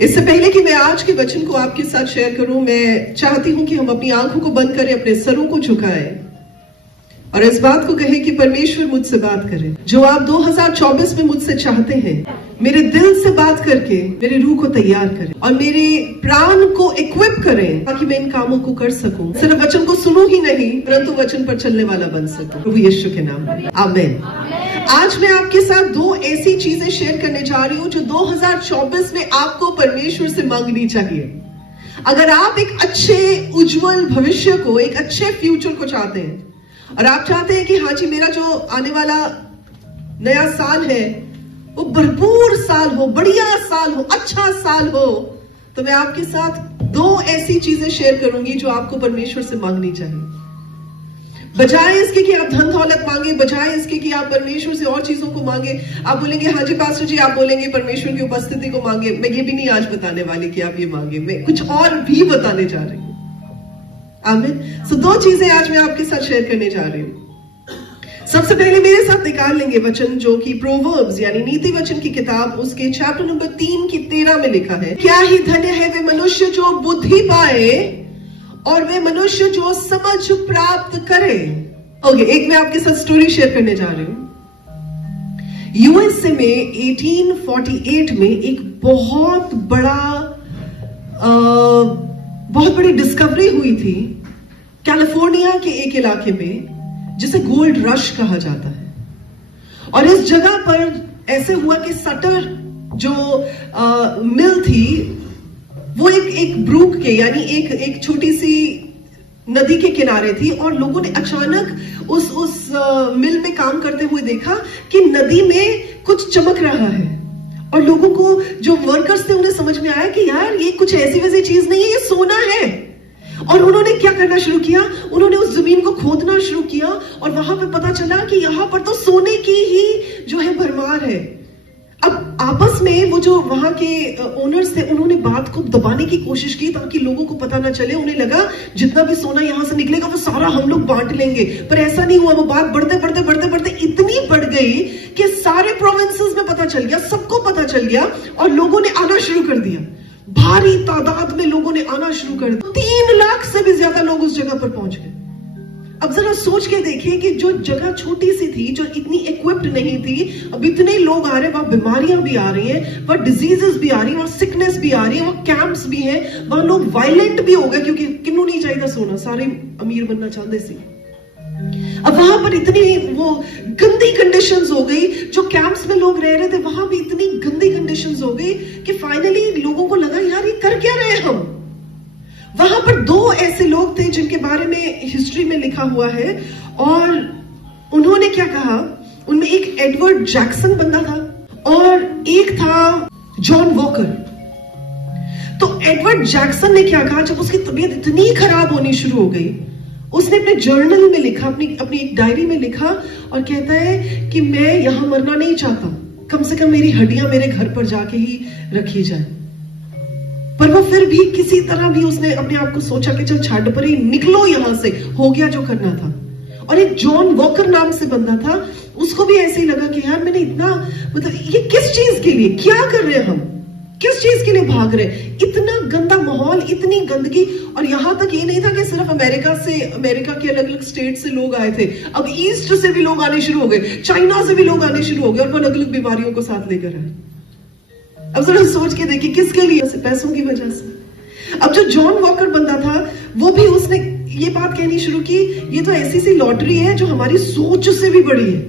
इससे पहले कि मैं आज के वचन को आपके साथ शेयर करूं, मैं चाहती हूं कि हम अपनी आंखों को बंद करें, अपने सरों को झुकाएं और इस बात को कहें कि परमेश्वर मुझसे बात करे। जो आप 2024 में मुझसे चाहते हैं, मेरे दिल से बात करके मेरे रूह को तैयार करें और मेरे प्राण को इक्विप करें ताकि मैं इन कामों को कर सकूं। सिर्फ वचन को सुनूं ही नहीं, परंतु वचन पर चलने वाला बन सकूं। प्रभु यीशु के नाम में आमीन। आज मैं आपके साथ दो ऐसी चीजें शेयर करने जा रही हूं जो 2024 में आपको परमेश्वर से मांगनी चाहिए। अगर आप एक अच्छे उज्जवल भविष्य को, एक अच्छे फ्यूचर को चाहते हैं और आप चाहते हैं कि हाँ जी, मेरा जो आने वाला नया साल है वो भरपूर साल हो, बढ़िया साल हो, अच्छा साल हो, तो मैं आपके साथ दो ऐसी चीजें शेयर करूंगी जो आपको परमेश्वर से मांगनी चाहिए। बजाय इसके कि आप धन दौलत मांगे, बजाय इसके कि आप परमेश्वर से और चीजों को मांगे, आप बोलेंगे हाँ जी पास्टर जी, आप बोलेंगे परमेश्वर की उपस्थिति को मांगे। मैं ये भी नहीं आज बताने वाली कि आप ये मांगे, मैं कुछ और भी बताने जा रही हूं। आमीन। सो दो चीजें आज मैं आपके साथ शेयर करने जा रही हूं। सबसे पहले मेरे साथ निकाल लेंगे वचन जो कि प्रोवर्ब्स यानी नीति वचन की किताब, उसके चैप्टर नंबर 3 की 13 में लिखा है, क्या ही धन्य है वे मनुष्य जो बुद्धि पाए और वे मनुष्य जो समझ प्राप्त करे। ओके, एक मैं आपके साथ स्टोरी शेयर करने जा रही हूं। यूएसए में 1848 में एक बहुत बड़ी डिस्कवरी हुई थी कैलिफोर्निया के एक इलाके में जिसे गोल्ड रश कहा जाता है। और इस जगह पर ऐसे हुआ कि सटर जो मिल थी वो एक ब्रूक के यानी एक छोटी सी नदी के किनारे थी और लोगों ने अचानक उस मिल में काम करते हुए देखा कि नदी में कुछ चमक रहा है और लोगों को, जो वर्कर्स थे, उन्हें समझ में आया कि यार ये कुछ ऐसी वैसी चीज नहीं है, ये सोना है। और उन्होंने क्या करना शुरू किया, उन्होंने उस जमीन को खोदना शुरू किया और वहां पे पता चला कि यहां पर तो सोने की ही जो है भरमार है। अब आपस में वो जो वहां के ओनर्स थे, उन्होंने बात को दबाने की कोशिश की ताकि लोगों को पता ना चले। उन्हें लगा जितना भी सोना यहां से निकलेगा वो सारा हम लोग बांट लेंगे, पर ऐसा नहीं हुआ। वो बात बढ़ते इतनी बढ़ गई कि सारे प्रोविंसेस में पता चल गया, सबको पता चल गया और लोगों ने आना शुरू कर दिया। भारी तादाद में लोगों ने आना शुरू कर दिया। 3 लाख से भी ज्यादा लोग उस जगह पर पहुंच गए। अब जरा सोच के देखिए कि जो जगह छोटी सी थी, जो इतनी इक्विप्ड नहीं थी, अब इतने लोग आ रहे हैं, वहां बीमारियां भी आ रही हैं, वहां डिजीजेस भी आ रही हैं, वहां सिकनेस भी आ रही है, वहां कैंप्स भी हैं, वहां लोग वायलेंट भी हो गए क्योंकि किन्नू नहीं चाहिए सोना, सारे अमीर बनना चाहते थे। अब वहां पर इतनी वो गंदी कंडीशंस हो गई, जो कैंप्स में लोग रह रहे थे वहां भी इतनी गंदी कंडीशंस हो गई कि फाइनली लोगों को लगा यार ये कर क्या रहे हम। वहां पर 2 ऐसे लोग थे जिनके बारे में हिस्ट्री में लिखा हुआ है और उन्होंने क्या कहा, उनमें एक एडवर्ड जैक्सन बंदा था और एक था जॉन वॉकर। तो एडवर्ड जैक्सन ने क्या कहा, जब उसकी तबीयत इतनी खराब होनी शुरू हो गई, उसने अपने जर्नल में लिखा, अपनी एक डायरी में लिखा और कहता है कि मैं यहां मरना नहीं चाहता, कम से कम मेरी हड्डियां मेरे घर पर जाके ही रखी जाए। पर वो फिर भी किसी तरह भी उसने अपने आप को सोचा कि चल छाड़ पर ही निकलो यहां से, हो गया जो करना था। और एक जॉन वॉकर नाम से बंदा था, उसको भी ऐसे ही लगा कि यार मैंने इतना, मतलब ये किस चीज के लिए, क्या कर रहे हैं हम, किस चीज के लिए भाग रहे हैं, इतना गंदा माहौल, इतनी गंदगी। और यहां तक ये नहीं था कि सिर्फ अमेरिका के अलग अलग स्टेट से लोग आए थे, अब ईस्ट से भी लोग आने शुरू हो गए, चाइना से भी लोग आने शुरू हो गए और वो अलग अलग बीमारियों को साथ लेकर आए। अब जरा सोच के देखिए किसके लिए, पैसों की वजह से। अब जो जॉन वॉकर बंदा था वो भी, उसने ये बात कहनी शुरू की, ये तो ऐसी सी लॉटरी है जो हमारी सोच से भी बड़ी है।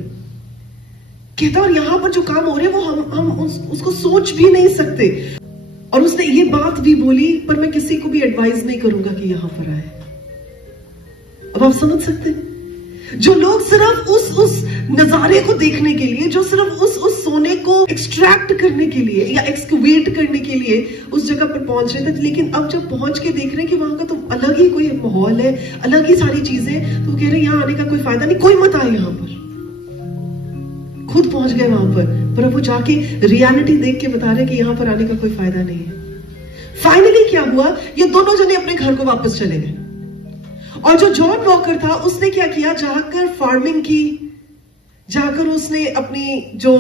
कहता और यहां पर जो काम हो रहे हैं वो हम उसको सोच भी नहीं सकते। और उसने ये बात भी बोली, पर मैं किसी को भी एडवाइस नहीं करूंगा कि यहां पर आए। अब आप समझ सकते हैं, जो लोग सिर्फ उस नजारे को देखने के लिए, जो सिर्फ उस सोने को एक्सट्रैक्ट करने के लिए या एक्सकवेट करने के लिए उस जगह पर पहुंच रहे थे, लेकिन अब जब पहुंच के देख रहे हैं कि वहां का तो अलग ही कोई माहौल है, अलग ही सारी चीजें, तो कह रहे हैं यहां आने का कोई फायदा नहीं, कोई मत आए यहां पर। खुद पहुंच गए वहां पर अब वो जाके रियलिटी देख के बता रहे कि यहां पर आने का कोई फायदा नहीं है। फाइनली क्या हुआ, ये दोनों जने अपने घर को वापस चले गए और जो जॉन वॉकर था उसने क्या किया, जाकर फार्मिंग की, जाकर उसने अपनी जो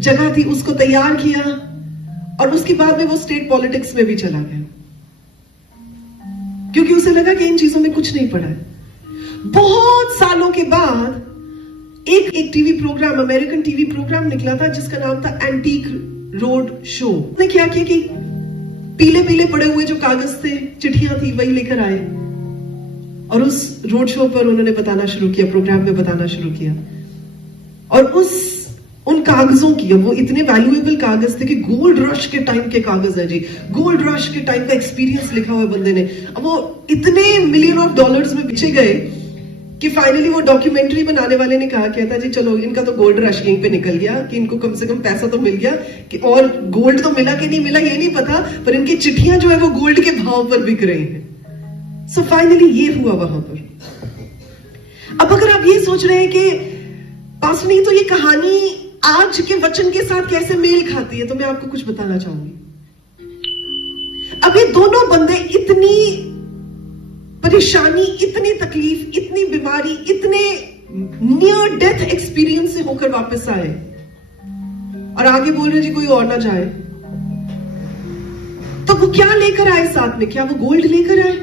जगह थी उसको तैयार किया और उसके बाद में वो स्टेट पॉलिटिक्स में भी चला गया, क्योंकि उसे लगा कि इन चीजों में कुछ नहीं पड़ा है। बहुत सालों के बाद एक TV program, American TV program निकला था जिसका नाम था एंटीक रोड शो। उसने क्या किया कि पीले पीले पड़े हुए जो कागज थे, चिट्ठियां थी, वही लेकर आए और उस रोड शो पर उन्होंने बताना शुरू किया, प्रोग्राम में बताना शुरू किया। और उन कागजों की, वो इतने वैल्यूएबल कागज थे कि गोल्ड रश के टाइम के कागज है जी, गोल्ड रश के टाइम का एक्सपीरियंस लिखा हुआ बंदे ने। अब वो इतने मिलियन ऑफ डॉलर्स में बेचे गए कि फाइनली वो डॉक्यूमेंट्री बनाने वाले ने कहा क्या था जी, चलो इनका तो गोल्ड रश यहीं पे निकल गया कि इनको कम से कम पैसा तो मिल गया, कि और गोल्ड तो मिला कि नहीं मिला ये नहीं पता, पर इनकी चिट्ठियां जो है वो गोल्ड के भाव पर बिक रही हैं। सो फाइनली ये हुआ वहां पर। अब अगर आप ये सोच रहे हैं कि पास नहीं तो ये कहानी आज के वचन के साथ कैसे मेल खाती है, तो मैं आपको कुछ बताना चाहूंगी। अब ये दोनों बंदे इतनी परेशानी, इतनी तकलीफ, इतनी बीमारी, इतने नियर डेथ एक्सपीरियंस से होकर वापस आए और आगे बोल रहे जी कोई और ना जाए। तो वो क्या लेकर आए साथ में? क्या वो गोल्ड लेकर आए?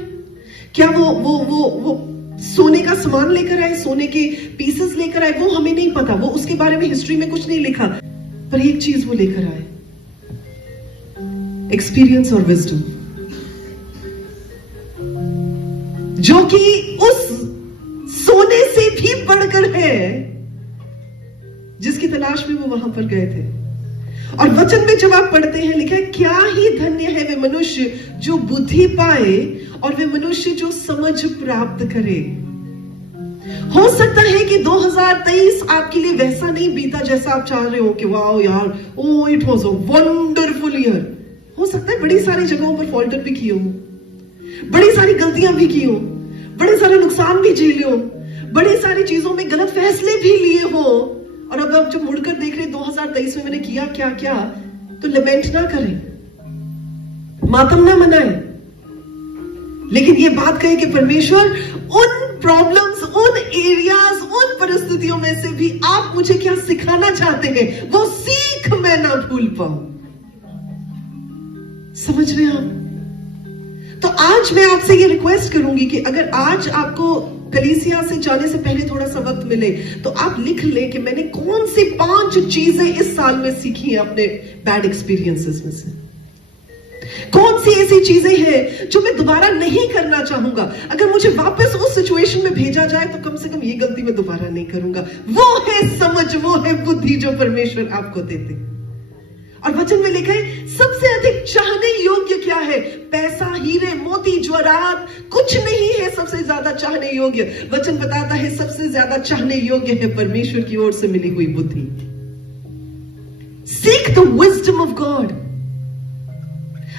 क्या वो सोने का सामान लेकर आए, सोने के पीसेस लेकर आए? वो हमें नहीं पता, वो उसके बारे में हिस्ट्री में कुछ नहीं लिखा, पर एक चीज वो लेकर आए, एक्सपीरियंस और विजडम, जो कि उस सोने से भी बढ़कर है जिसकी तलाश में वो वहां पर गए थे। और वचन में जब आप पढ़ते हैं, लिखा है क्या ही धन्य है वे मनुष्य जो बुद्धि पाए और वे मनुष्य जो समझ प्राप्त करे। हो सकता है कि 2023 आपके लिए वैसा नहीं बीता जैसा आप चाह रहे हो कि वाओ यार, oh it was a wonderful year. हो सकता है बड़ी सारी जगहों पर फॉल्टर भी किए हो, बड़ी सारी गलतियां भी की हो, बड़े सारे नुकसान भी झेले हो, बड़ी सारी चीजों में गलत फैसले भी लिए हो, और अब आप जब मुड़कर देख रहे 2023 में मैंने किया क्या क्या, तो लमेंट ना करें, मातम ना मनाएं, लेकिन ये बात कहे कि परमेश्वर उन प्रॉब्लम्स, उन एरियाज, उन परिस्थितियों में से भी आप मुझे क्या सिखाना चाहते हैं, वो सीख मैं ना भूल पाऊं। समझ रहे हैं आप? तो आज मैं आपसे ये रिक्वेस्ट करूंगी कि अगर आज आपको कलीसिया से जाने से पहले थोड़ा सा वक्त मिले तो आप लिख ले कि मैंने कौन सी 5 चीजें इस साल में सीखी हैं अपने बैड एक्सपीरियंसेस में से। कौन सी ऐसी चीजें हैं जो मैं दोबारा नहीं करना चाहूंगा। अगर मुझे वापस उस सिचुएशन में भेजा जाए तो कम से कम ये गलती मैं दोबारा नहीं करूंगा। वो है समझ, वो है बुद्धि जो परमेश्वर आपको देते हैं। और वचन में लिखा है सबसे अधिक चाहने योग्य क्या है? पैसा, हीरे, मोती, ज्वारात कुछ नहीं है सबसे ज्यादा चाहने योग्य। वचन बताता है सबसे ज्यादा चाहने योग्य है परमेश्वर की ओर से मिली हुई बुद्धि। Seek the wisdom of God.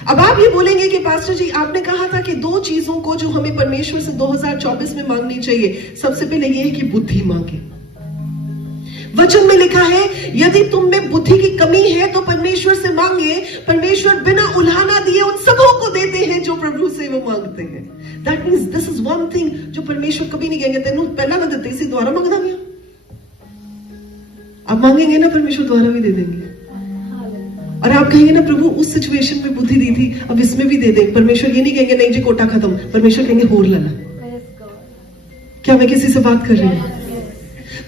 अब आप ये बोलेंगे कि पास्टर जी आपने कहा था कि 2 चीजों को जो हमें परमेश्वर से 2024 में मांगनी चाहिए। सबसे पहले यह है कि बुद्धि मांगे। वचन में लिखा है यदि तुम में बुद्धि की कमी है तो परमेश्वर से मांगे, परमेश्वर बिना उल्हाना दिए उन सबों को देते हैं जो प्रभु से वो मांगते हैं। That means this is one thing जो परमेश्वर कभी नहीं कहेंगे तेनू पहला मैं देते इसी द्वारा मांगना गया। आप मांगेंगे ना, परमेश्वर द्वारा भी दे देंगे। और आप कहेंगे ना प्रभु उस सिचुएशन में बुद्धि दी थी अब इसमें भी दे दे। परमेश्वर ये नहीं कहेंगे नहीं जी कोटा खत्म, परमेश्वर कहेंगे होर लाना। क्या मैं किसी से बात कर रही हूं?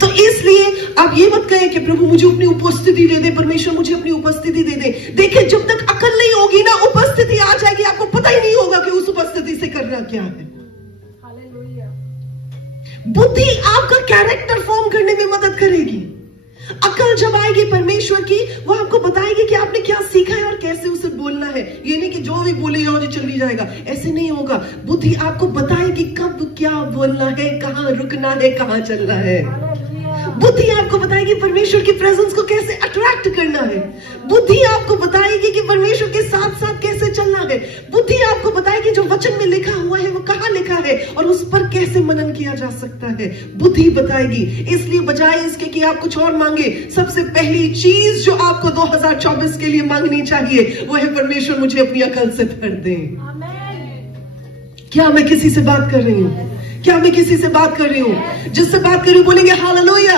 तो इसलिए आप ये मत कहें कि प्रभु मुझे अपनी उपस्थिति दे दे, परमेश्वर मुझे अपनी उपस्थिति दे दे। देखिए जब तक अकल नहीं होगी ना, उपस्थिति आ जाएगी, आपको पता ही नहीं होगा कि उस उपस्थिति से करना क्या है। बुद्धि आपका कैरेक्टर फॉर्म करने में मदद करेगी। अकल जब आएगी परमेश्वर की, वो आपको बताएगी कि आपने क्या सीखा है और कैसे उसे बोलना है। ये नहीं कि जो भी बोले जो चल ही जाएगा, ऐसे नहीं होगा। बुद्धि आपको बताएगी कब क्या बोलना है, कहां रुकना है, कहां चलना है। बुद्धि आपको बताएगी परमेश्वर की प्रेजेंस को कैसे अट्रैक्ट करना है। बुद्धि आपको बताएगी कि परमेश्वर के साथ साथ कैसे चलना है। बुद्धि आपको बताएगी जो वचन में लिखा हुआ है वो कहां लिखा है और उस पर कैसे मनन किया जा सकता है। बुद्धि बताएगी। इसलिए बजाय इसके कि आप कुछ और मांगे, सबसे पहली चीज जो आपको 2024 के लिए मांगनी चाहिए वो है परमेश्वर मुझे अपनी अकल से भर दे। क्या मैं किसी से बात कर रही हूं? क्या मैं किसी से बात कर रही हूं? जिससे बात कर रही हूं बोलेंगे हालेलुया।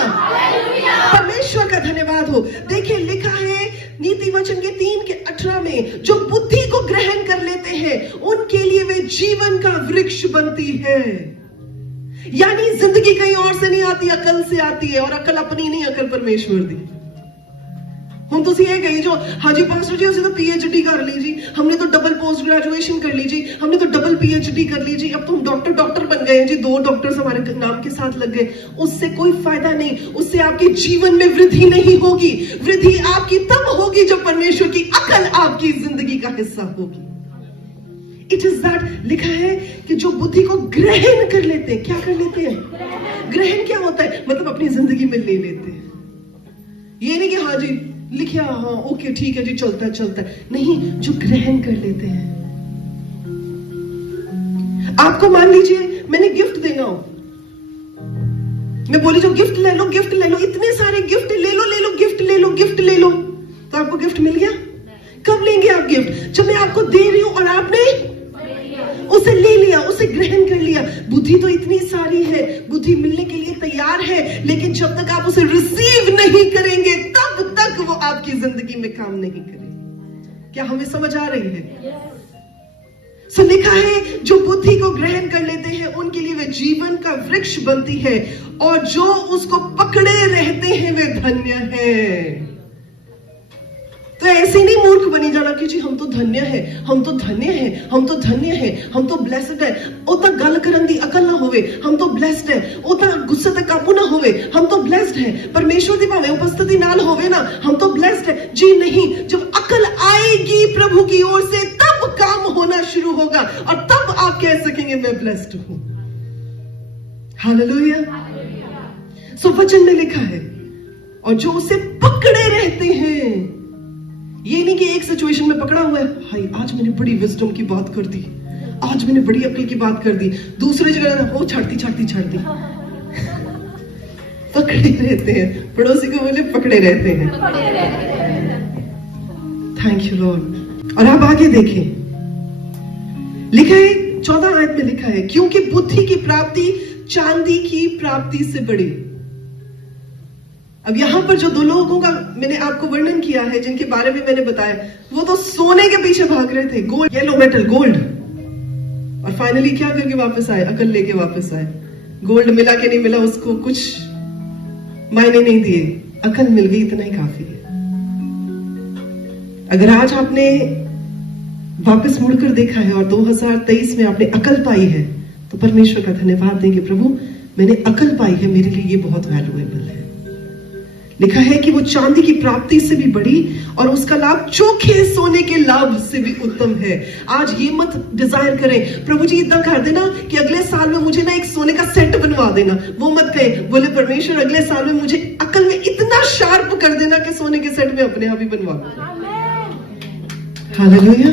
परमेश्वर का धन्यवाद हो। देखिए लिखा है नीति वचन के 3:18 में जो बुद्धि को ग्रहण कर लेते हैं उनके लिए वे जीवन का वृक्ष बनती है। यानी जिंदगी कहीं और से नहीं आती, अकल से आती है, और अकल अपनी नहीं, अकल परमेश्वर दी। हम तुसी ये कही जो हाँ जी पास्टर जी असं तो PhD कर ली जी, हमने तो डबल पोस्ट ग्रेजुएशन कर ली जी, हमने तो डबल PhD कर ली जी, अब तो हम डॉक्टर बन गए जी, 2 डॉक्टर्स हमारे नाम के साथ लग गए। उससे कोई फायदा नहीं, उससे आपके जीवन में वृद्धि नहीं होगी। वृद्धि आपकी तब होगी जब परमेश्वर की अकल आपकी जिंदगी का हिस्सा होगी। इट इज दैट, लिखा है कि जो बुद्धि को ग्रहण कर लेते हैं। क्या कर लेते हैं? ग्रहण क्या होता है? मतलब अपनी जिंदगी में ले लेते हैं। ये नहीं कि हाँ जी लिखिया, हाँ ओके ठीक है जी, चलता है, नहीं, जो ग्रहण कर लेते हैं। आपको मान लीजिए मैंने गिफ्ट देना हो, मैं बोली जो गिफ्ट ले लो, इतने सारे गिफ्ट ले लो, गिफ्ट ले लो, तो आपको गिफ्ट मिल गया? कब लेंगे आप गिफ्ट? जब मैं आपको दे रही हूं और आपने उसे ले लिया, उसे ग्रहण कर लिया। बुद्धि तो इतनी सारी है, बुद्धि मिलने के लिए तैयार है, लेकिन जब तक आप उसे रिसीव नहीं करेंगे तब तक वो आपकी जिंदगी में काम नहीं करेगी। क्या हमें समझ आ रही है? सो लिखा है जो बुद्धि को ग्रहण कर लेते हैं उनके लिए वे जीवन का वृक्ष बनती है, और जो उसको पकड़े रहते हैं वे धन्य है। तो ऐसे नहीं मूर्ख बनी जाना कि जी हम तो धन्य है, हम तो ब्लेस्ड है। उतना गल करन दी अकल ना होवे, हम तो ब्लेस्ड है। उतना गुस्से ते काबू ना होवे, हम तो ब्लेस्ड है। परमेश्वर दी भावे उपस्थिति नाल होवे ना, हम तो ब्लेस्ड है। जी नहीं, जब अकल आएगी प्रभु की ओर से तब काम होना शुरू होगा, और तब आप कह सकेंगे मैं ब्लेस्ड हूं। हालेलुया। सो वचन में लिखा है और जो उसे पकड़े रहते हैं। ये नहीं कि एक सिचुएशन में पकड़ा हुआ है, हाय आज मैंने बड़ी विजडम की बात कर दी, आज मैंने बड़ी अकल की बात कर दी, दूसरी जगह वो छाड़ती पकड़े रहते हैं। पड़ोसी को बोले पकड़े रहते हैं। Thank you Lord. और आप आगे देखें, लिखा है 14 आयत में लिखा है, क्योंकि बुद्धि की प्राप्ति चांदी की प्राप्ति से बड़ी। अब यहां पर जो 2 लोगों का मैंने आपको वर्णन किया है, जिनके बारे में मैंने बताया, वो तो सोने के पीछे भाग रहे थे, गोल्ड, येलो मेटल, गोल्ड, और फाइनली क्या करके वापस आए? अकल लेके वापस आए। गोल्ड मिला कि नहीं मिला उसको कुछ मायने नहीं दिए, अकल मिल गई, इतना ही काफी है। अगर आज आपने वापस मुड़कर देखा है और 2023 में आपने अकल पाई है, तो परमेश्वर का धन्यवाद देंगे, प्रभु मैंने अकल पाई है, मेरे लिए ये बहुत वैल्यूएबल है। लिखा है कि वो चांदी की प्राप्ति से भी बड़ी और उसका लाभ चोखे सोने के लाभ से भी उत्तम है। आज ये मत डिजायर करें प्रभु जी इतना कर देना कि अगले साल में मुझे ना एक सोने का सेट बनवा देना, वो मत कहे। बोले परमेश्वर अगले साल में मुझे अकल में इतना शार्प कर देना कि सोने के सेट में अपने आप ही बनवा दूं। हालेलुया।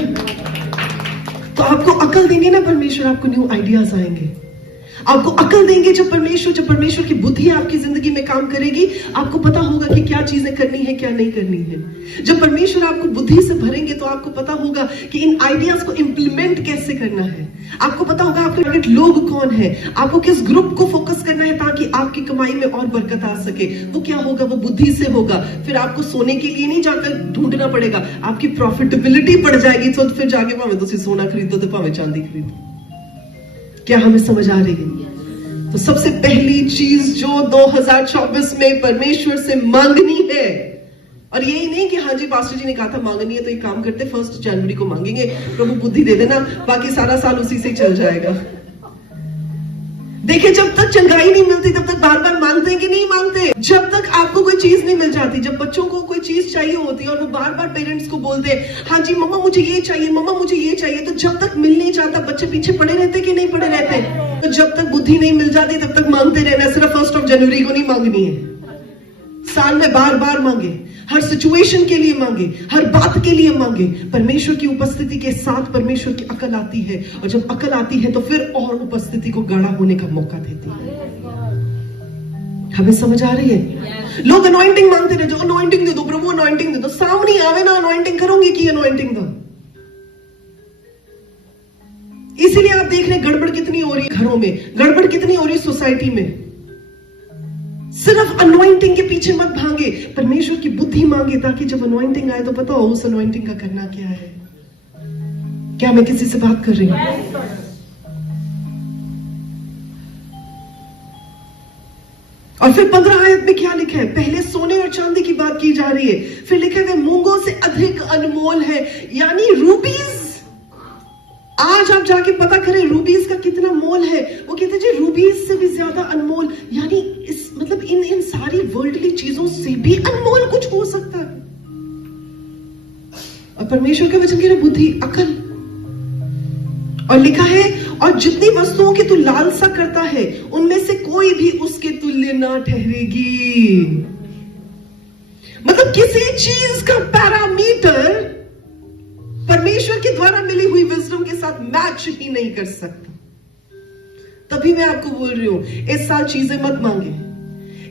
तो आपको अकल देंगे ना परमेश्वर, आपको न्यू आइडियाज आएंगे। आपको अकल देंगे जब परमेश्वर की बुद्धि आपकी जिंदगी में काम करेगी, आपको पता होगा कि क्या चीजें करनी है, क्या नहीं करनी है। जब परमेश्वर आपको बुद्धि से भरेंगे तो आपको पता होगा कि इन आइडियाज को इंप्लीमेंट कैसे करना है। आपको पता होगा आपके टारगेट लोग कौन है, आपको किस ग्रुप को फोकस करना है ताकि आपकी कमाई में और बरकत आ सके। वो क्या होगा? वो बुद्धि से होगा। फिर आपको सोने के लिए नहीं जाकर ढूंढना पड़ेगा, आपकी प्रॉफिटेबिलिटी बढ़ जाएगी। तो फिर जाके भावे तुम सोना खरीदो तो भावे चांदी खरीदो। क्या हमें समझ आ रही है? तो सबसे पहली चीज जो 2024 में परमेश्वर से मांगनी है, और यही नहीं कि हाँ जी पास्टर जी ने कहा था मांगनी है तो ये काम करते 1 जनवरी को मांगेंगे, प्रभु बुद्धि दे देना, बाकी सारा साल उसी से चल जाएगा। देखिए जब तक चंगाई नहीं मिलती तब तक बार बार मांगते हैं कि नहीं मांगते। जब तक आपको कोई चीज नहीं मिल जाती, जब बच्चों को कोई चीज चाहिए होती है और वो बार बार पेरेंट्स को बोलते हैं हाँ जी मम्मा मुझे ये चाहिए, मम्मा मुझे ये चाहिए, तो जब तक मिल नहीं जाता बच्चे पीछे पड़े रहते कि नहीं पड़े रहते। तो जब तक बुद्धि नहीं मिल जाती तब तक मांगते रहना। सिर्फ 1 जनवरी को नहीं मांगनी है, साल में बार बार मांगे, हर सिचुएशन के लिए मांगे, हर बात के लिए मांगे। परमेश्वर की उपस्थिति के साथ परमेश्वर की अकल आती है, और जब अकल आती है तो फिर और उपस्थिति को गाढ़ा होने का मौका देती है। हमें समझ आ रही है? लोग अनॉइंटिंग मांगते रहे, जो अनॉइंटिंग दे दो प्रभु, अनॉइंटिंग दे दो। सामने आवे ना अनॉइंटिंग, करोगे कि अनॉइंटिंग दो। इसीलिए आप देख रहे गड़बड़ कितनी हो रही है घरों में, गड़बड़ कितनी हो रही है सोसाइटी में। सिर्फ अनॉइंटिंग के पीछे मत भागे, परमेश्वर की बुद्धि मांगे, ताकि जब अनॉइंटिंग आए तो पता हो उस अनॉइंटिंग का करना क्या है। क्या मैं किसी से बात कर रही हूं? और फिर 15 आयत में क्या लिखा है? पहले सोने और चांदी की बात की जा रही है, फिर लिखा है वे मूंगों से अधिक अनमोल है, यानी रूबीज। आज आप जाके पता करें रूबीज का कितना मोल है। वो कहते हैं जी रूबीज से भी ज्यादा अनमोल, यानी इस मतलब इन सारी वर्ल्डली चीजों से भी अनमोल कुछ हो सकता है। और परमेश्वर का वचन कह रहा बुद्धि, अकल। और लिखा है और जितनी वस्तुओं की तू लालसा करता है उनमें से कोई भी उसके तुल्य ना ठहरेगी। मतलब किसी चीज का पैरामीटर परमेश्वर के द्वारा मिली हुई विजडम के साथ मैच ही नहीं कर सकता। तभी मैं आपको बोल रही हूं, इस साल चीजें मत मांगे,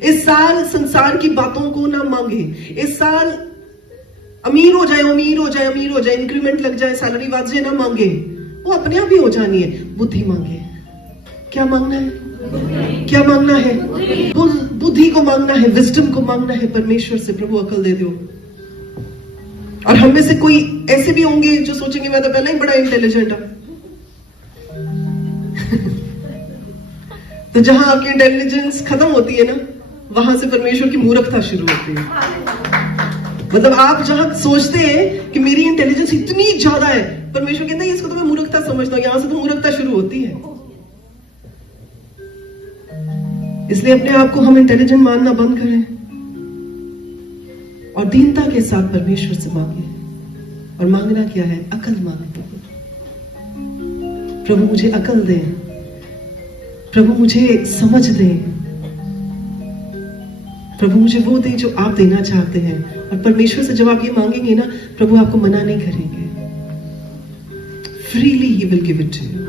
इस साल संसार की बातों को ना मांगे, इस साल अमीर हो जाए, अमीर हो जाए, अमीर हो जाए, इंक्रीमेंट लग जाए, सैलरी वाजे ना मांगे, वो अपने आप ही हो जानी है। बुद्धि मांगे। क्या मांगना है? क्या मांगना है? बुद्धि को मांगना है, विजडम को मांगना है परमेश्वर से। प्रभु अकल दे दो। और हम में से कोई ऐसे भी होंगे जो सोचेंगे मैं तो पहले ही बड़ा इंटेलिजेंट हूं। तो जहां आपकी इंटेलिजेंस खत्म होती है ना, वहां से परमेश्वर की मूर्खता शुरू होती है। मतलब आप जहां सोचते हैं कि मेरी इंटेलिजेंस इतनी ज्यादा है, परमेश्वर कहता है इसको तो मैं मूर्खता समझता हूं, यहां से तो मूर्खता शुरू होती है। इसलिए अपने आप को हम इंटेलिजेंट मानना बंद करें और दीनता के साथ परमेश्वर से मांगे। और मांगना क्या है? अकल मांगे। प्रभु मुझे अकल दे, प्रभु मुझे समझ दे, प्रभु मुझे वो दे जो आप देना चाहते हैं। और परमेश्वर से जब आप ये मांगेंगे ना, प्रभु आपको मना नहीं करेंगे। Freely he will give it to you.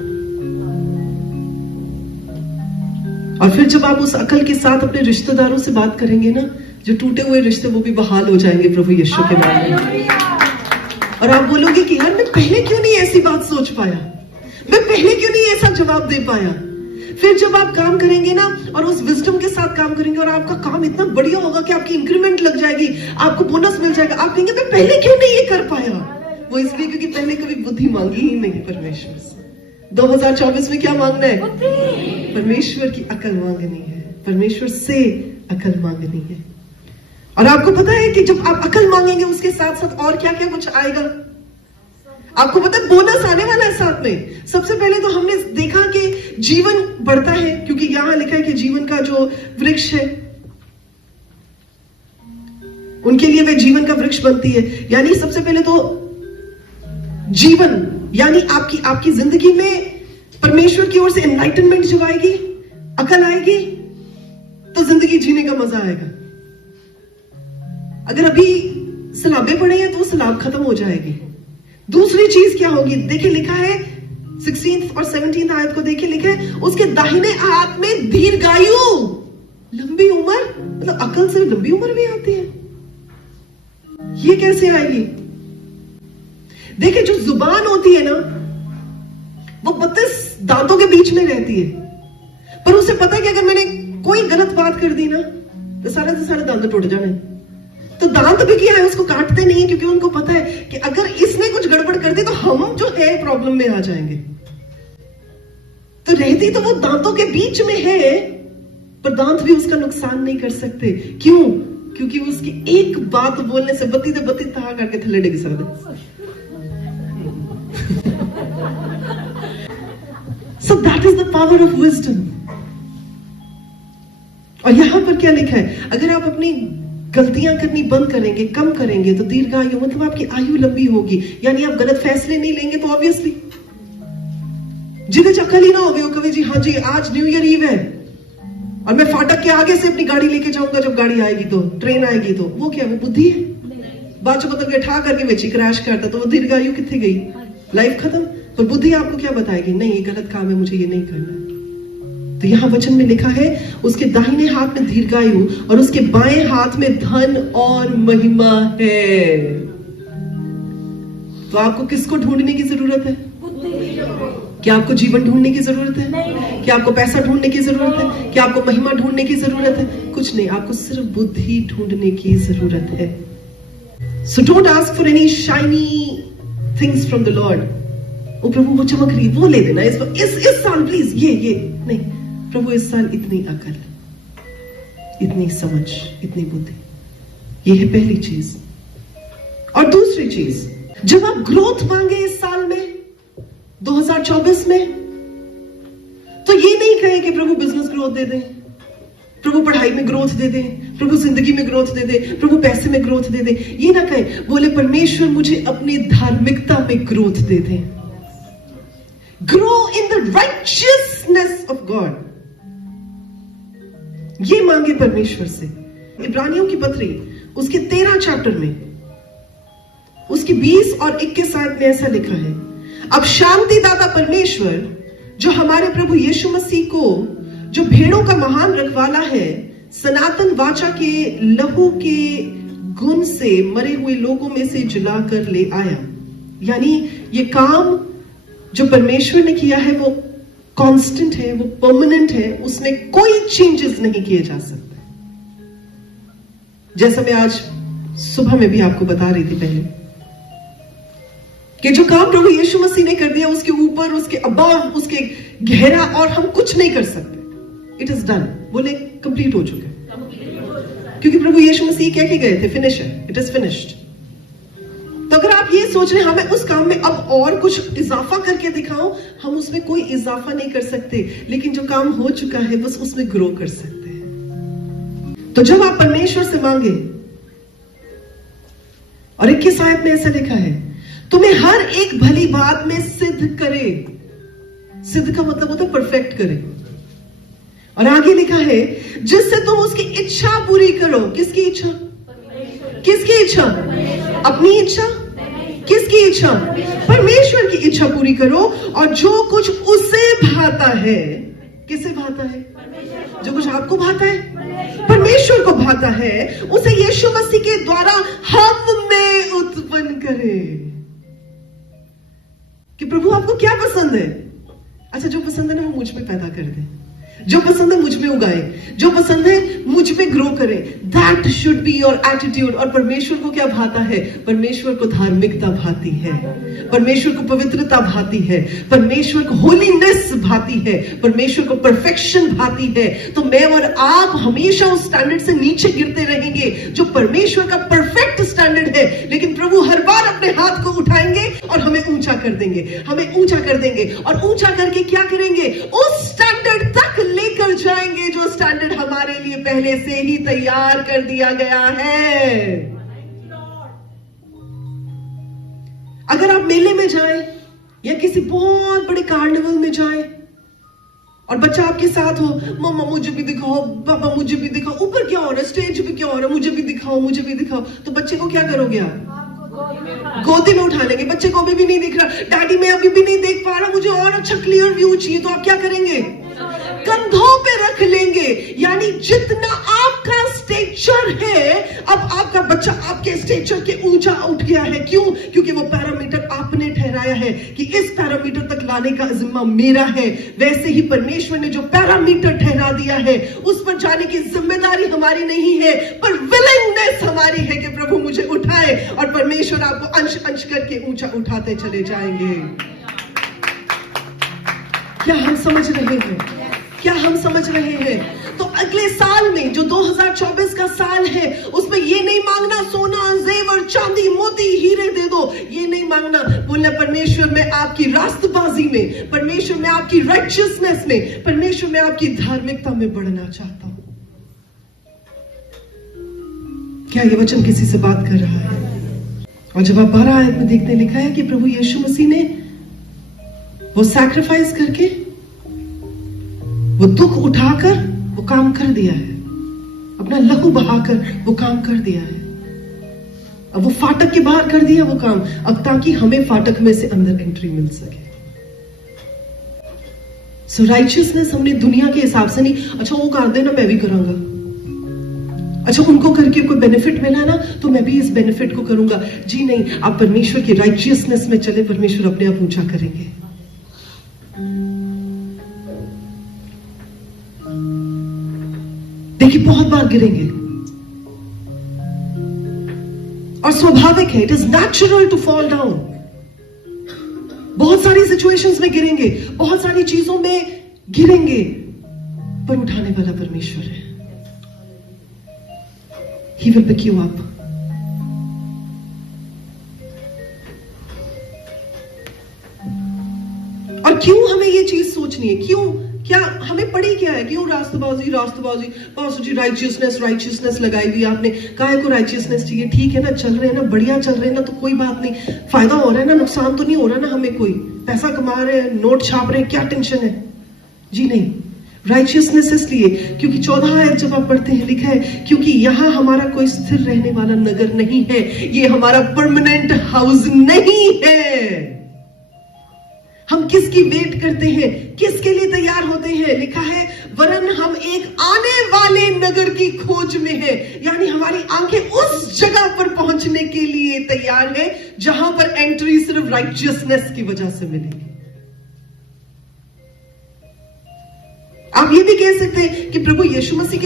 और फिर जब आप उस अकल के साथ अपने रिश्तेदारों से बात करेंगे ना, जो टूटे हुए रिश्ते वो भी बहाल हो जाएंगे प्रभु यीशु के नाम में। और आप बोलोगे कि यार मैं पहले क्यों नहीं ऐसी बात सोच पाया, मैं पहले क्यों नहीं ऐसा जवाब दे पाया। फिर जब आप काम करेंगे ना और उस विजडम के साथ काम करेंगे और आपका काम इतना बढ़िया होगा कि आपकी इंक्रीमेंट लग जाएगी, आपको बोनस मिल जाएगा, आप कहेंगे मैं पहले क्यों नहीं ये कर पाया। वो इसलिए क्योंकि पहले कभी बुद्धि मांगी ही नहीं परमेश्वर से। 2024 में क्या मांगना है? परमेश्वर की अकल मांगनी है, परमेश्वर से अकल मांगनी है। और आपको पता है कि जब आप अकल मांगेंगे उसके साथ साथ और क्या क्या कुछ आएगा। आपको पता है बोनस आने वाला है साथ में। सबसे पहले तो हमने देखा कि जीवन बढ़ता है, क्योंकि यहां लिखा है कि जीवन का जो वृक्ष है उनके लिए वे जीवन का वृक्ष बनती है। यानी सबसे पहले तो जीवन, यानी आपकी जिंदगी में परमेश्वर की ओर से एनलाइटनमेंट जब आएगी, अकल आएगी, तो जिंदगी जीने का मजा आएगा। अगर अभी सलाबे पड़े हैं तो वो सलाब खत्म हो जाएगी। दूसरी चीज क्या होगी? देखिए लिखा है 16th और 17th आयत को देखिए, लिखा है उसके दाहिने हाथ में दीर्घायु, लंबी उम्र। मतलब अकल से लंबी उम्र भी आती है। ये कैसे आएगी? देखिए जो जुबान होती है ना, वो 32 दांतों के बीच में रहती है, पर उसे पता है कि अगर मैंने कोई गलत बात कर दी ना तो सारे से सारे दांत टूट जाने। तो दांत भी क्या है, उसको काटते नहीं है, क्योंकि उनको पता है कि अगर इसने कुछ गड़बड़ कर दी तो हम जो है प्रॉब्लम में आ जाएंगे। तो रहती तो वो दांतों के बीच में है, पर दांत भी उसका नुकसान नहीं कर सकते। क्यों? क्योंकि उसकी एक बात बोलने से बत्ती तो बत्ती तहा करके थले डिग सकते। So that is the power of wisdom. और यहां पर क्या लिखा है? अगर आप अपनी गलतियां करनी बंद करेंगे, कम करेंगे, तो दीर्घायु मतलब आपकी आयु लंबी होगी। यानी आप गलत फैसले नहीं लेंगे तो ऑब्वियसली जिधर चक्कर ही ना हो वो कभी जी हाँ जी आज न्यू ईयर ईव है और मैं फाटक के आगे से अपनी गाड़ी लेके जाऊंगा, जब गाड़ी आएगी तो, ट्रेन आएगी तो, वो क्या, वो बुद्धि है। बाद चो पता ठा करके बेची क्रैश करता, तो वो दीर्घायु कितने गई, लाइफ खत्म। पर बुद्धि आपको क्या बताएगी? नहीं ये गलत काम है, मुझे ये नहीं करना। तो यहां वचन में लिखा है उसके दाहिने हाथ में दीर्घायु और उसके बाएं हाथ में धन और महिमा है। तो आपको किसको ढूंढने की जरूरत है? क्या आपको जीवन ढूंढने की जरूरत है? क्या आपको पैसा ढूंढने की जरूरत है? क्या आपको महिमा ढूंढने की जरूरत है? कुछ नहीं, आपको सिर्फ बुद्धि ढूंढने की जरूरत है। So don't ask for any shiny things from the Lord. ओ प्रभु वो चमक रही, वो ले देना इस साल प्लीज, ये नहीं। प्रभु इस साल इतनी अकल, इतनी समझ, इतनी बुद्धि, ये है पहली चीज। और दूसरी चीज, जब आप ग्रोथ मांगे इस साल में 2024 में, तो ये नहीं कहें कि प्रभु बिजनेस ग्रोथ दे दे, प्रभु पढ़ाई में ग्रोथ दे दे, प्रभु जिंदगी में ग्रोथ दे दे, प्रभु पैसे में ग्रोथ दे दे। ये ना कहे, बोले परमेश्वर मुझे अपनी धार्मिकता में growth they they. Grow in the righteousness of God, ये मांगे परमेश्वर से। इब्रानियों की पत्री उसके 13 चैप्टर में उसके 20 और 21 आयत में ऐसा लिखा है, अब शांति दाता परमेश्वर जो हमारे प्रभु यीशु मसीह को, जो भेड़ों का महान रखवाला है, सनातन वाचा के लहू के गुण से मरे हुए लोगों में से जलाकर ले आया। यानी ये काम जो परमेश्वर ने किया है वो कांस्टेंट है, वो परमानेंट है, उसमें कोई चेंजेस नहीं किए जा सकते। जैसा मैं आज सुबह में भी आपको बता रही थी पहले, कि जो काम प्रभु यीशु मसीह ने कर दिया, उसके ऊपर, उसके अबव, उसके गहरा और हम कुछ नहीं कर सकते। इट इज डन, बोले कंप्लीट हो चुका है, क्योंकि प्रभु यीशु मसीह कह के गए थे, फिनिश है, इट इज फिनिश्ड। तो अगर आप ये सोच रहे हैं हमें उस काम में अब और कुछ इजाफा करके दिखाओ, हम उसमें कोई इजाफा नहीं कर सकते, लेकिन जो काम हो चुका है बस उसमें ग्रो कर सकते हैं। तो जब आप परमेश्वर से मांगे, और 21 आयत में ऐसा लिखा है, तुम्हें हर एक भली बात में सिद्ध करे। सिद्ध का मतलब होता है परफेक्ट करे। और आगे लिखा है, जिससे तुम उसकी इच्छा पूरी करो। किसकी इच्छा? किसकी इच्छा? अपनी इच्छा? किसकी इच्छा? परमेश्वर की इच्छा पूरी करो। और जो कुछ उसे भाता है, किसे भाता है? जो कुछ आपको भाता है, परमेश्वर को भाता है, उसे यीशु मसीह के द्वारा हम में उत्पन्न करे। कि प्रभु आपको क्या पसंद है? अच्छा, जो पसंद है ना वो मुझ में पैदा कर दे, जो पसंद है मुझ में उगाए, जो पसंद है मुझ में ग्रो करे। That should be your attitude. और परमेश्वर को क्या भाता है? परमेश्वर को धार्मिकता भाती है, परमेश्वर को पवित्रता भाती है, परमेश्वर को होलीनेस भाती है, परमेश्वर को परफेक्शन भाती है। तो मैं और आप हमेशा उस स्टैंडर्ड से नीचे गिरते रहेंगे जो परमेश्वर का परफेक्ट स्टैंडर्ड है, लेकिन प्रभु हर बार अपने हाथ को उठाएंगे और हमें ऊंचा कर देंगे, हमें ऊंचा कर देंगे। और ऊंचा करके क्या करेंगे? उस स्टैंडर्ड तक लेकर जाएंगे जो स्टैंडर्ड हमारे लिए पहले से ही तैयार कर दिया गया है। अगर आप मेले में जाएं या किसी बहुत बड़े कार्निवल में जाएं और बच्चा आपके साथ हो, मम्मा मुझे भी दिखाओ, पापा मुझे भी दिखाओ, ऊपर क्या हो रहा है, स्टेज पे क्या हो रहा है, मुझे भी दिखाओ, मुझे भी दिखाओ। तो बच्चे को क्या करोगे आप? गोदी में उठा लेंगे। बच्चे को अभी भी नहीं दिख रहा, डैडी मैं अभी भी नहीं देख पा रहा, मुझे और अच्छा क्लियर व्यू चाहिए। तो आप क्या करेंगे? कंधों पे रख लेंगे। यानी जितना आपका स्टेचर है, अब आपका बच्चा आपके स्टेचर के ऊंचा उठ गया है। क्यों? क्योंकि वो पैरामीटर आपने ठहराया है कि इस पैरामीटर तक लाने का जिम्मा मेरा है। वैसे ही परमेश्वर ने जो पैरामीटर ठहरा दिया है, उस पर जाने की जिम्मेदारी हमारी नहीं है, पर विलिंगनेस हमारी है कि प्रभु मुझे उठाए। और परमेश्वर आपको अंश अंश करके ऊंचा उठाते चले जाएंगे। क्या हम समझ रहे हैं? क्या हम समझ रहे हैं? तो अगले साल में जो 2024 का साल है, उसमें ये नहीं मांगना सोना जेवर चांदी मोती हीरे दे दो, ये नहीं मांगना। बोलना परमेश्वर मैं आपकी रास्तबाजी में, परमेश्वर मैं आपकी राइचियसनेस में, परमेश्वर मैं आपकी धार्मिकता में बढ़ना चाहता हूं। क्या ये वचन किसी से बात कर रहा है? और जब आप 12 आयत में देखते लिखा है कि प्रभु यीशु मसीह ने वो सैक्रिफाइस करके, वो दुख उठाकर वो काम कर दिया है, अपना लहू बहाकर वो काम कर दिया है। अब वो फाटक के बाहर कर दिया वो काम, अब ताकि हमें फाटक में से अंदर एंट्री मिल सके। सो राइचियसनेस हमने दुनिया के हिसाब से नहीं, अच्छा वो कर देना मैं भी करूंगा, अच्छा उनको करके कोई बेनिफिट मिला ना तो मैं भी इस बेनिफिट को करूंगा। जी नहीं, आप परमेश्वर की राइचियसनेस में चले, परमेश्वर अपने आप ऊंचा करेंगे। देखिए, बहुत बार गिरेंगे और स्वाभाविक है, it is natural to fall down. बहुत सारी सिचुएशंस में गिरेंगे, बहुत सारी चीजों में गिरेंगे, पर उठाने वाला परमेश्वर है। He will pick you up. और क्यों हमें ये चीज सोचनी है? क्यों? क्या हमें पड़ी क्या है? क्यों रास्तबाजी रास्तबाजी? पास्टर जी राइचियसनेस राइचियसनेस लगाई हुई आपने, काहे को राइचियसनेस चाहिए? ठीक है ना, चल रहे हैं ना, बढ़िया चल रहे हैं ना, तो कोई बात नहीं, फायदा हो रहा है ना, नुकसान तो नहीं हो रहा ना, हमें कोई पैसा कमा रहे हैं, नोट छाप रहे हैं, क्या टेंशन है? जी नहीं, राइचियसनेस इसलिए क्योंकि 14 आयत जब आप पढ़ते हैं, लिखा है क्योंकि यहां हमारा कोई स्थिर रहने वाला नगर नहीं है, ये हमारा परमानेंट हाउस नहीं है। हम किसकी वेट करते हैं? किसके लिए तैयार होते हैं? लिखा है वरन हम एक आने वाले नगर की खोज में है, यानी हमारी आंखें उस जगह पर पहुंचने के लिए तैयार है जहां पर एंट्री सिर्फ राइचियसनेस की वजह से मिलेगी। आप ये भी कह सकते हैं कि प्रभु यीशु मसीह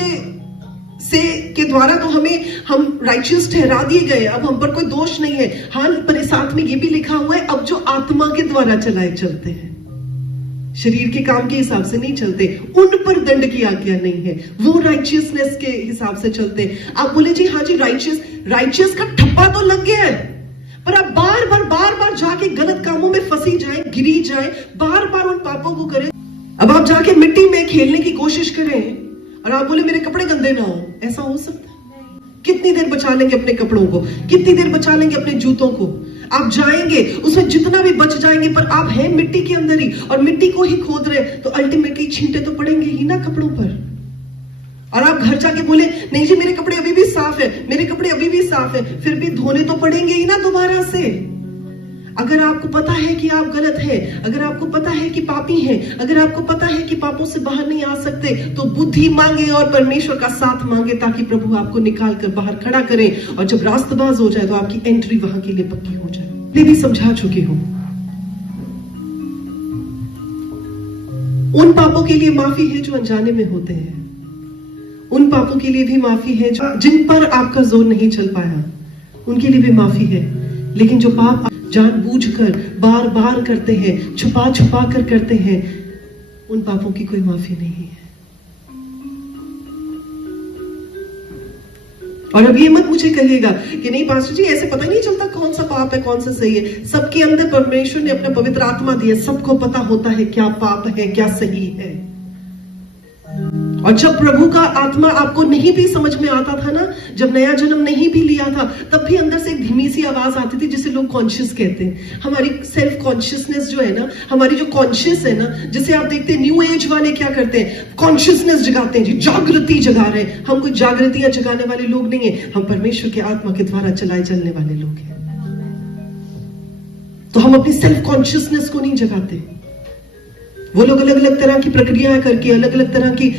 के द्वारा तो हम राइचियस ठहरा दिए गए, अब हम पर कोई दोष नहीं है। हाँ, पर साथ में ये भी लिखा हुआ है अब जो आत्मा के द्वारा चलाए चलते हैं, शरीर के काम के हिसाब से नहीं चलते, उन पर दंड की आज्ञा नहीं है, वो राइचियसनेस के हिसाब से चलते हैं। आप बोले जी हाँ जी, राइचियस का ठप्पा तो लग गया है, पर आप बार बार जाके गलत कामों में फंसी जाए, गिरी जाए, बार बार उन पापों को करें। अब आप जाके मिट्टी में खेलने की कोशिश करें और आप बोले मेरे कपड़े गंदे ना हो, ऐसा हो सकता है? कितनी देर बचा लेंगे अपने कपड़ों को? कितनी देर बचा लेंगे अपने जूतों को? आप जाएंगे उसमें जितना भी बच जाएंगे, पर आप हैं मिट्टी के अंदर ही और मिट्टी को ही खोद रहे, तो अल्टीमेटली छींटे तो पड़ेंगे ही ना कपड़ों पर। और आप घर जाके बोले नहीं जी मेरे कपड़े अभी भी साफ है, मेरे कपड़े अभी भी साफ है, फिर भी धोने तो पड़ेंगे ही ना दोबारा से। अगर आपको पता है कि आप गलत हैं, अगर आपको पता है कि पापी हैं, अगर आपको पता है कि पापों से बाहर नहीं आ सकते, तो बुद्धि मांगे और परमेश्वर का साथ मांगे ताकि प्रभु आपको निकाल कर बाहर खड़ा करें, और जब रास्तबाज हो जाए तो आपकी एंट्री वहां के लिए पक्की हो जाए। ये भी समझा चुकी हूं। उन पापों के लिए माफी है जो अनजाने में होते हैं, उन पापों के लिए भी माफी है जो जिन पर आपका जोर नहीं चल पाया, उनके लिए भी माफी है। लेकिन जो पाप जानबूझकर बार बार करते हैं, छुपा छुपा कर करते हैं, उन पापों की कोई माफी नहीं है। और अब ये मत मुझे कहिएगा कि नहीं पास्टर जी ऐसे पता नहीं चलता कौन सा पाप है कौन सा सही है। सबके अंदर परमेश्वर ने अपना पवित्र आत्मा दिया, सबको पता होता है क्या पाप है क्या सही है। और जब प्रभु का आत्मा आपको नहीं भी समझ में आता था ना, जब नया जन्म नहीं भी लिया था, तब भी अंदर से एक धीमी सी आवाज आती थी जिसे लोग कॉन्शियस कहते हैं। हमारी सेल्फ कॉन्शियसनेस जो है ना, हमारी जो कॉन्शियस है ना, जिसे आप देखते हैं न्यू एज वाले क्या करते हैं, कॉन्शियसनेस जगाते हैं जी, जागृति जगा रहे हैं। हम कोई जागृतियां जगाने वाले लोग नहीं है, हम परमेश्वर के आत्मा के द्वारा चलाए चलने वाले लोग हैं। तो हम अपनी सेल्फ कॉन्शियसनेस को नहीं जगाते। वो लोग अलग अलग तरह की प्रक्रियाएं करके, अलग अलग तरह की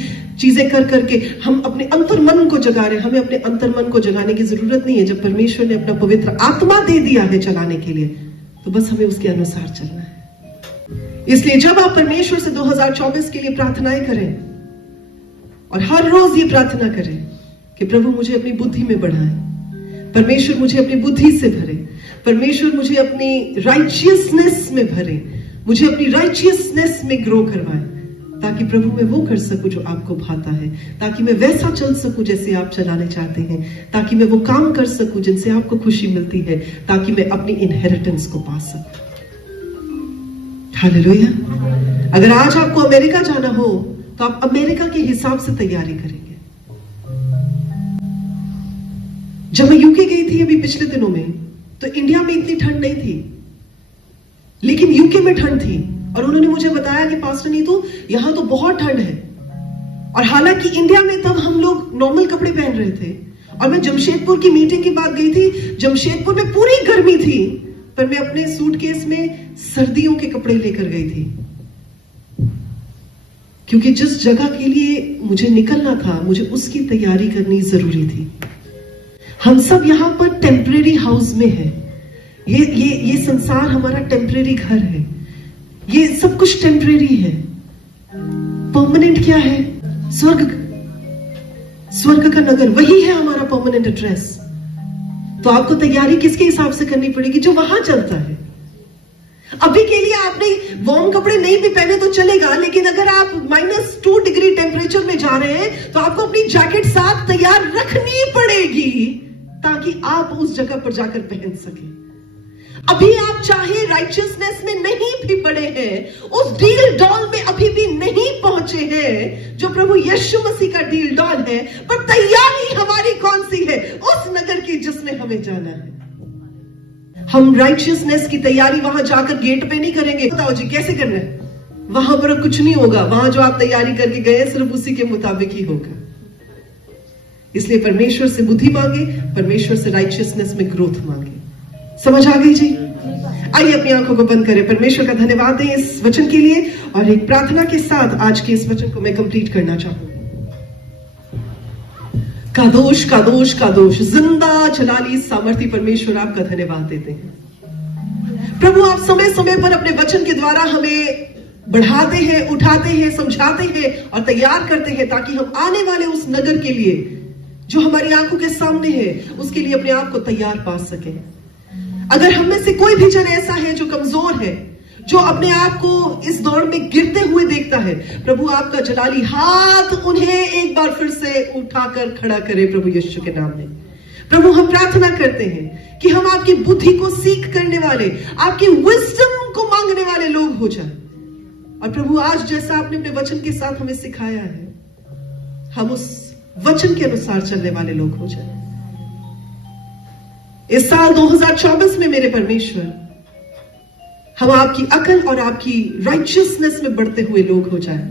चीजें कर करके हम अपने अंतर मन को जगा रहे हैं। हमें अपने अंतर मन को जगाने की जरूरत नहीं है। जब परमेश्वर ने अपना पवित्र आत्मा दे दिया है चलाने के लिए, तो बस हमें उसके अनुसार चलना है। इसलिए जब आप परमेश्वर से 2024 के लिए प्रार्थनाएं करें, और हर रोज ये प्रार्थना करें कि प्रभु मुझे अपनी बुद्धि में बढ़ाए, परमेश्वर मुझे अपनी बुद्धि से भरे, परमेश्वर मुझे अपनी राइचियसनेस में भरे, मुझे अपनी राइचियसनेस में ग्रो करवाए, ताकि प्रभु मैं वो कर सकूं जो आपको भाता है, ताकि मैं वैसा चल सकूं जैसे आप चलाने चाहते हैं, ताकि मैं वो काम कर सकूं जिनसे आपको खुशी मिलती है, ताकि मैं अपनी इनहेरिटेंस को पा सकूं। हालेलुया। अगर आज आपको अमेरिका जाना हो तो आप अमेरिका के हिसाब से तैयारी करेंगे। जब मैं यूके गई थी अभी पिछले दिनों में, तो इंडिया में इतनी ठंड नहीं थी, लेकिन यूके में ठंड थी। और उन्होंने मुझे बताया कि पास्टर नीतू यहां तो बहुत ठंड है। और हालांकि इंडिया में तब हम लोग नॉर्मल कपड़े पहन रहे थे। और मैं जमशेदपुर की मीटिंग की बात गई थी, जमशेदपुर में पूरी गर्मी थी, पर मैं अपने सूटकेस में सर्दियों के कपड़े लेकर गई थी, क्योंकि जिस जगह के लिए मुझे निकलना था, मुझे उसकी तैयारी करनी जरूरी थी। हम सब यहां पर टेम्परेरी हाउस में है। ये संसार हमारा टेम्परेरी घर है। ये सब कुछ टेम्परेरी है। परमानेंट क्या है? स्वर्ग का नगर, वही है हमारा परमानेंट एड्रेस। तो आपको तैयारी किसके हिसाब से करनी पड़ेगी? जो वहां चलता है। अभी के लिए आपने वार्म कपड़े नहीं भी पहने तो चलेगा, लेकिन अगर आप -2 डिग्री टेम्परेचर में जा रहे हैं तो आपको अपनी जैकेट साथ तैयार रखनी पड़ेगी ताकि आप उस जगह पर जाकर पहन सके। अभी आप चाहे राइचियसनेस में नहीं भी बढ़े हैं, उस डील डॉल में अभी भी नहीं पहुंचे हैं जो प्रभु यीशु मसीह का डील डॉल है, पर तैयारी हमारी कौन सी है? उस नगर की जिसमें हमें जाना है। हम राइचियसनेस की तैयारी वहां जाकर गेट पे नहीं करेंगे। बताओ जी कैसे करना है? वहां पर कुछ नहीं होगा। वहां जो आप तैयारी करके गए सिर्फ उसी के मुताबिक ही होगा। इसलिए परमेश्वर से बुद्धि मांगे, परमेश्वर से राइचियसनेस में ग्रोथ मांगे। समझ आ गई जी? आइए अपनी आंखों को बंद करें, परमेश्वर का धन्यवाद दें इस वचन के लिए, और एक प्रार्थना के साथ आज के इस वचन को मैं कंप्लीट करना चाहूंगी। कादोश कादोश कादोश, जिंदा जलाली सामर्थी परमेश्वर, आपका धन्यवाद देते हैं। प्रभु, आप समय समय पर अपने वचन के द्वारा हमें बढ़ाते हैं, उठाते हैं, समझाते हैं और तैयार करते हैं ताकि हम आने वाले उस नगर के लिए जो हमारी आंखों के सामने है उसके लिए अपने आप को तैयार पा सके। अगर हम में से कोई भी जन ऐसा है जो कमजोर है, जो अपने आप को इस दौड़ में गिरते हुए देखता है, प्रभु आपका जलाली हाथ उन्हें एक बार फिर से उठाकर खड़ा करे प्रभु यीशु के नाम में। प्रभु, हम प्रार्थना करते हैं कि हम आपकी बुद्धि को सीख करने वाले, आपकी विजडम को मांगने वाले लोग हो जाए। और प्रभु, आज जैसा आपने अपने वचन के साथ हमें सिखाया है, हम उस वचन के अनुसार चलने वाले लोग हो जाए। इस साल 2024 में मेरे परमेश्वर, हम आपकी अकल और आपकी राइचियसनेस में बढ़ते हुए लोग हो जाएं,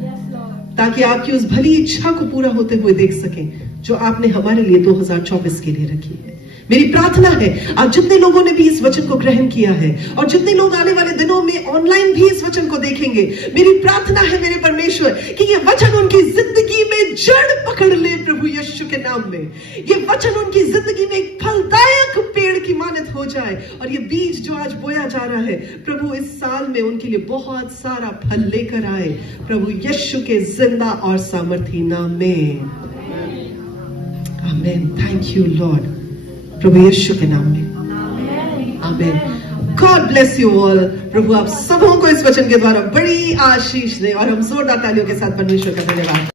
ताकि आपकी उस भली इच्छा को पूरा होते हुए देख सकें जो आपने हमारे लिए 2024 के लिए रखी है। मेरी प्रार्थना है आज जितने लोगों ने भी इस वचन को ग्रहण किया है और जितने लोग आने वाले दिनों में ऑनलाइन भी इस वचन को देखेंगे, मेरी प्रार्थना है मेरे परमेश्वर कि ये वचन उनकी जिंदगी में जड़ पकड़ ले प्रभु यीशु के नाम में। ये वचन उनकी जिंदगी में एक फलदायक पेड़ की मानत हो जाए, और ये बीज जो आज बोया जा रहा है प्रभु, इस साल में उनके लिए बहुत सारा फल लेकर आए प्रभु यीशु के जिंदा और सामर्थी नाम में। आमीन। थैंक यू लॉर्ड, प्रभु यीशु के नाम में। आमीन। God bless you all. प्रभु आप सबों को इस वचन के द्वारा बड़ी आशीष दे, और हम जोरदार तालियों के साथ परमेश्वर का धन्यवाद।